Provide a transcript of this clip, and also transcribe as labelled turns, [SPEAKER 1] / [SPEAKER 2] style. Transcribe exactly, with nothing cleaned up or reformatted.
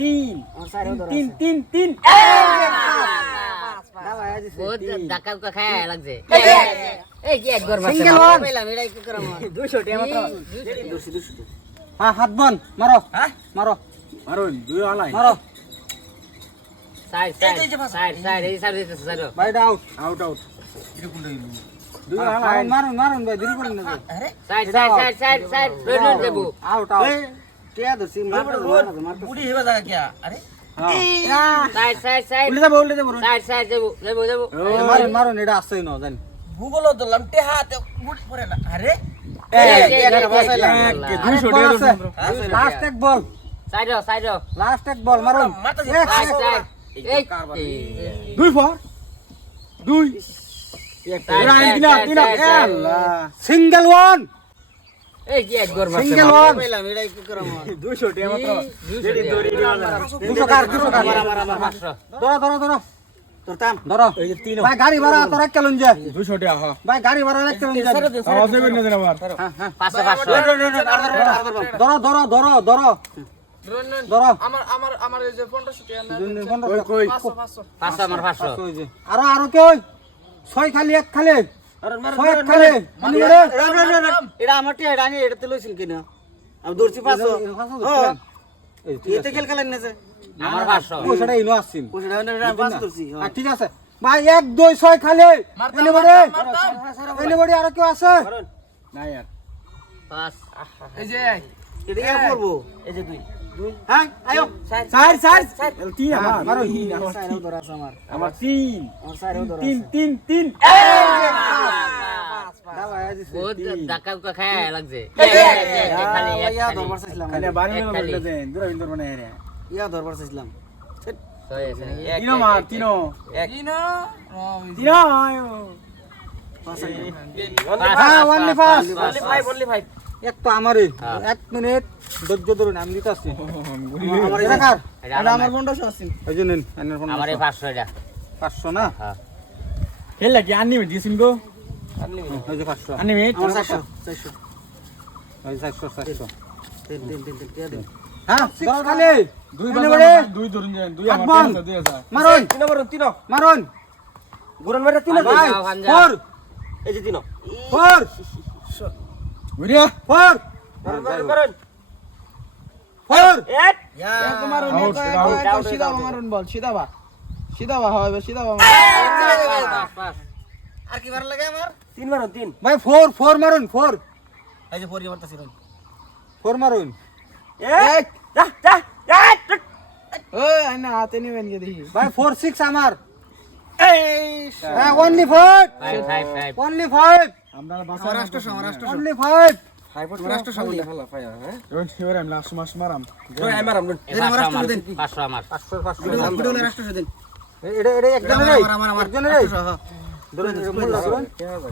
[SPEAKER 1] তিন
[SPEAKER 2] আমার সাইরেও ধরা
[SPEAKER 1] তিন
[SPEAKER 2] আছে।
[SPEAKER 1] তিন তিন
[SPEAKER 2] দাও আয়া দিছে
[SPEAKER 3] বহুত
[SPEAKER 2] তিন।
[SPEAKER 3] ধাক্কা উক্কা খায় লাগছে এই কি একবার মারছে
[SPEAKER 2] সিঙ্গেল
[SPEAKER 3] বাবা।
[SPEAKER 2] ওয়ান পাইলাম এটাই কি করাম
[SPEAKER 1] দুইশো টাকা মাত্র
[SPEAKER 2] দুশো দুশো
[SPEAKER 4] হ্যাঁ হাত বন মারো
[SPEAKER 1] হ্যাঁ
[SPEAKER 4] মারো
[SPEAKER 1] মারুন দুই হালাই
[SPEAKER 4] মারো
[SPEAKER 3] সাইড সাইড সাইড সাইড এই সাইড দিতেছে side
[SPEAKER 4] bite out
[SPEAKER 1] out out দুই
[SPEAKER 4] মারুন
[SPEAKER 1] হালাই
[SPEAKER 4] মারুন মারুন ভাই দেরি করেন না ভাই
[SPEAKER 3] side side side side side road road দেবো
[SPEAKER 4] আউট আউট
[SPEAKER 2] টিয়া ধরছি মারতে মারতে মারতে
[SPEAKER 1] বুড়ি হেবা জায়গা কি আরে
[SPEAKER 3] সাইড সাইড সাইড
[SPEAKER 4] উল্টে যাবো উল্টে যাবো
[SPEAKER 3] সাইড সাইড দেবো দেবো দেবো
[SPEAKER 4] মারুন মারুন এটা আসছেই না জানি
[SPEAKER 1] ভূগোল ধরলাম টেহা তে বুড়ি পড়ে না আরে
[SPEAKER 4] দুইশো টাকা লাস্ট এক বল
[SPEAKER 3] সাইড সাইড
[SPEAKER 4] লাস্ট এক বল মারুন
[SPEAKER 1] মাথা
[SPEAKER 4] এক,
[SPEAKER 3] সাইড
[SPEAKER 4] এক।
[SPEAKER 3] সাইড এই
[SPEAKER 1] দুই ফর দুই
[SPEAKER 4] সিঙ্গেল ওয়ান
[SPEAKER 3] এই কি একবার মারছে
[SPEAKER 4] সিঙ্গেল ওয়ান
[SPEAKER 2] পাইলাম এটাই কি করাম
[SPEAKER 1] দুইশো টাকা মাত্র
[SPEAKER 4] দুশো কার দুশো কার
[SPEAKER 3] পাঁচশো
[SPEAKER 4] ধরো ধরো ধরো
[SPEAKER 2] তোরতাম
[SPEAKER 4] ধরো
[SPEAKER 1] এই যে তিন
[SPEAKER 4] ভাই গাড়ি ভাড়া তোরা কেলন যা
[SPEAKER 1] দুইশো টাকা হ্যাঁ
[SPEAKER 4] ভাই গাড়ি ভাড়া এক কেলন যা
[SPEAKER 1] আওয়াজ হবে না দেন আবার
[SPEAKER 4] হ্যাঁ হ্যাঁ
[SPEAKER 3] পাঁচশো পাঁচশো
[SPEAKER 4] ধরো ধরো ধরো ধরো ধরো
[SPEAKER 5] আমার আমার আমার এই যে পনেরোশো টাকা না
[SPEAKER 4] দুই, পনেরো,
[SPEAKER 1] কই কই
[SPEAKER 5] পাঁচশো পাঁচশো
[SPEAKER 3] পাঁচশো আমার পাঁচশো
[SPEAKER 4] পাঁচশো হয়েছে। আরো আরো কে ওই ছয় খালি এক খালি ছয় এক খালি মানে রে
[SPEAKER 2] এটা আমার টিয়া এটা আমি এটাতে লইছিল কিনা আমি দৌড়ছি পাঁচশো এতে খেল খেলেন না যে
[SPEAKER 3] আমার পাঁচশো
[SPEAKER 4] পয়সাটা ইনো আসছিন
[SPEAKER 2] পয়সাটা আমি পাঁচ ধরছি
[SPEAKER 4] আর ঠিক আছে ভাই এক দুই ছয় খালি এনিবডি এনিবডি আর কেউ আছে
[SPEAKER 1] না यार
[SPEAKER 3] পাঁচ
[SPEAKER 5] এই যে
[SPEAKER 2] এটা কি করবো
[SPEAKER 3] এই যে দুই
[SPEAKER 2] হ্যাঁ আয়ো
[SPEAKER 1] চার চার তিন আমার
[SPEAKER 4] মারো
[SPEAKER 2] সাইরেও ধরা আছে আমার
[SPEAKER 1] আমার তিন
[SPEAKER 2] আমার সাইরেও ধরা
[SPEAKER 1] তিন
[SPEAKER 2] আছে
[SPEAKER 1] তিন তিন
[SPEAKER 4] দাও আয়া দিছে
[SPEAKER 3] বহুত ধাক্কা উক্কা খায় লাগছে খালি এক
[SPEAKER 2] ইয়া
[SPEAKER 3] খালি
[SPEAKER 2] ধরবার চাইছিলাম
[SPEAKER 1] খালি বাড়ি
[SPEAKER 3] এক
[SPEAKER 1] মেলে
[SPEAKER 3] খালি।
[SPEAKER 1] বলতে দেন দূর বিন্দুর মানে রে
[SPEAKER 2] ইয়া ধরবার চাইছিলাম
[SPEAKER 3] ছয় আছে নাকি? এক,
[SPEAKER 1] তিনো
[SPEAKER 3] এক,
[SPEAKER 1] মার
[SPEAKER 3] এক,
[SPEAKER 1] তিনো
[SPEAKER 5] তিনো
[SPEAKER 1] তিনো
[SPEAKER 4] হ্যাঁ ওনলি ফার্স্ট
[SPEAKER 3] পাঁচ, পাঁচ, পাঁচ।
[SPEAKER 4] এক তো আমারই
[SPEAKER 3] হ্যাঁ।
[SPEAKER 4] এক মিনিট ধৈর্য ধরুন আমি দিতে আসছি
[SPEAKER 2] আমার
[SPEAKER 4] এটা কার
[SPEAKER 3] এটা আমার না।
[SPEAKER 2] পনেরোশো আসছিল
[SPEAKER 4] এই যে নিন আইনের ফোন
[SPEAKER 3] আমার এই পাঁচশো এটা
[SPEAKER 4] পাঁচশো না
[SPEAKER 3] হ্যাঁ
[SPEAKER 1] খেল লাগি আনলিমিট দিছিন গো
[SPEAKER 4] এই যে পাঁচশো
[SPEAKER 1] আনলিমিট
[SPEAKER 2] আমার চারশো চারশো
[SPEAKER 4] এই চারশো চারশো
[SPEAKER 2] তিন তিন তিন তিন টিয়া দিন
[SPEAKER 4] হ্যাঁ ধরো খালি
[SPEAKER 1] দুই
[SPEAKER 4] এনিবডি
[SPEAKER 1] দুই ধরুন যান দুই
[SPEAKER 4] আট
[SPEAKER 1] আমার
[SPEAKER 4] বল।
[SPEAKER 1] দুই আছে
[SPEAKER 4] মারুন
[SPEAKER 2] তিন নম্বর তিন
[SPEAKER 4] মারুন
[SPEAKER 2] গুরন মেরে তিন
[SPEAKER 4] ভাই
[SPEAKER 3] যাও, ভাঞ্জা।
[SPEAKER 4] ফোর
[SPEAKER 2] এই যে তিন
[SPEAKER 4] ফোর
[SPEAKER 1] বুড়িয়া
[SPEAKER 4] ফোর
[SPEAKER 2] করুন
[SPEAKER 4] ফোর
[SPEAKER 2] এক
[SPEAKER 5] এক মারুন
[SPEAKER 1] Out,
[SPEAKER 5] এক
[SPEAKER 1] out,
[SPEAKER 5] এক
[SPEAKER 3] out,
[SPEAKER 5] সিধা
[SPEAKER 3] out.
[SPEAKER 5] মারুন বল সিধা বা সিধা বা হবে সিধা বা
[SPEAKER 3] পাঁচ, পাঁচ।
[SPEAKER 2] আর কি মার লাগে আমার তিন মারুন তিন
[SPEAKER 4] ভাই ফোর ফোর মারুন ফোর
[SPEAKER 2] এই যে পরি মারতাছি রন
[SPEAKER 4] ফোর মারুন
[SPEAKER 2] এক যা যা যা
[SPEAKER 5] ওই না হাতে নিবেন কে দেখি
[SPEAKER 4] ভাই ফোর সিক্স আমার হ্যাঁ only five
[SPEAKER 3] five, five, five.
[SPEAKER 4] Only five
[SPEAKER 1] আমরা বাসা
[SPEAKER 2] আমার রাষ্ট্র আমার রাষ্ট্র
[SPEAKER 4] অনলি ফাইভ
[SPEAKER 2] রাষ্ট্র সামনে ফেলা ফায়া হ্যাঁ
[SPEAKER 1] রন শিওর আমি লাস্ট মাস মারাম
[SPEAKER 2] ওই আমার আমরা
[SPEAKER 3] এই পাঁচশো আমার, পাঁচশো আমার।
[SPEAKER 4] পাঁচশো পাঁচশো
[SPEAKER 2] ভিডিও রাষ্ট্র দিন
[SPEAKER 4] এটা এটা একজনের
[SPEAKER 2] আমার আমার আমার
[SPEAKER 4] একজনের
[SPEAKER 2] রাষ্ট্র হ্যাঁ
[SPEAKER 4] ধরুন ধরুন